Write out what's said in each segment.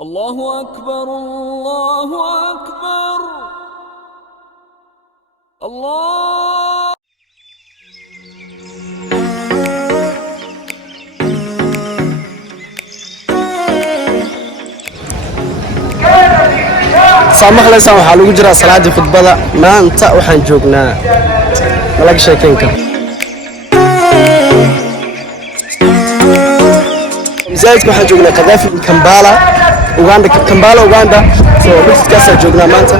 الله أكبر الله أكبر الله. سامخليسان waxaa lagu jiraa salaadii khudbada maanta waxaan joognaa malaga sheekeen karo misaajidka waxaan joognaa Qadaafi Kampala Uganda soo misaajidkaas joognaa maanta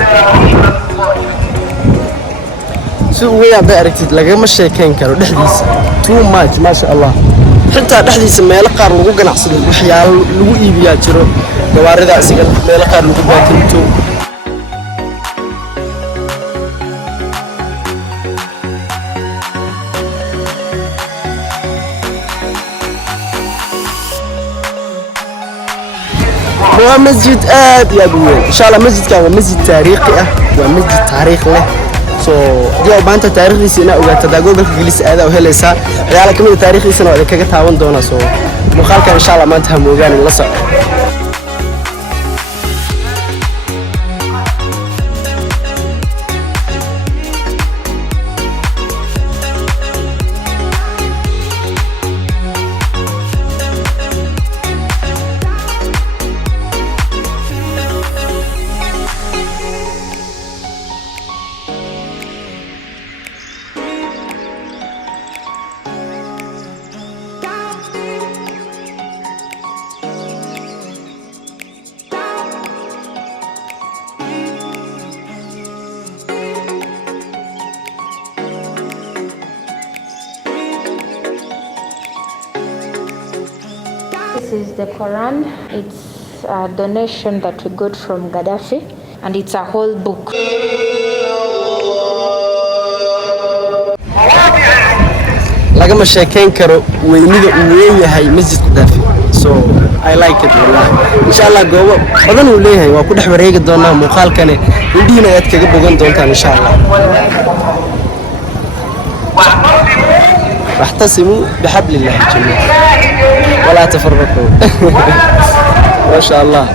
si weeyaan bay aragtid lagama sheekeen karo dhexdiisa too much maasha Allah xitaa dhexdiisa meel qaar lagu ganacsado waxyaalo lagu iibiyaa jiro gawaarida asiga meel qaar lagu baakinto هو مسجد يا أبوي إن شاء الله مسجد كان مسجد تاريخي ومسجد تاريخ له ديو بانتا تاريخي سنة وتداقو قلت جلس هذا وهلا يسا عيالة كمية تاريخي سنة وذا كاكا تاون دونا مخالكا إن شاء الله ما انتهى موغاني اللصع This is the Quran. It's a donation that we got from Gaddafi, and it's a whole book. lagama sheekeen karo weynida uu leeyahay masjid Qadaafi so I like it wallahi insha Allah goobo badan uu leeyahay waa ku dhex wareegi doonaa muuqaalkani indhiina aad kaga bogan doontaan insha Allah واحتسموا بحبل الله جميعا ولا تفرقوا ما شاء الله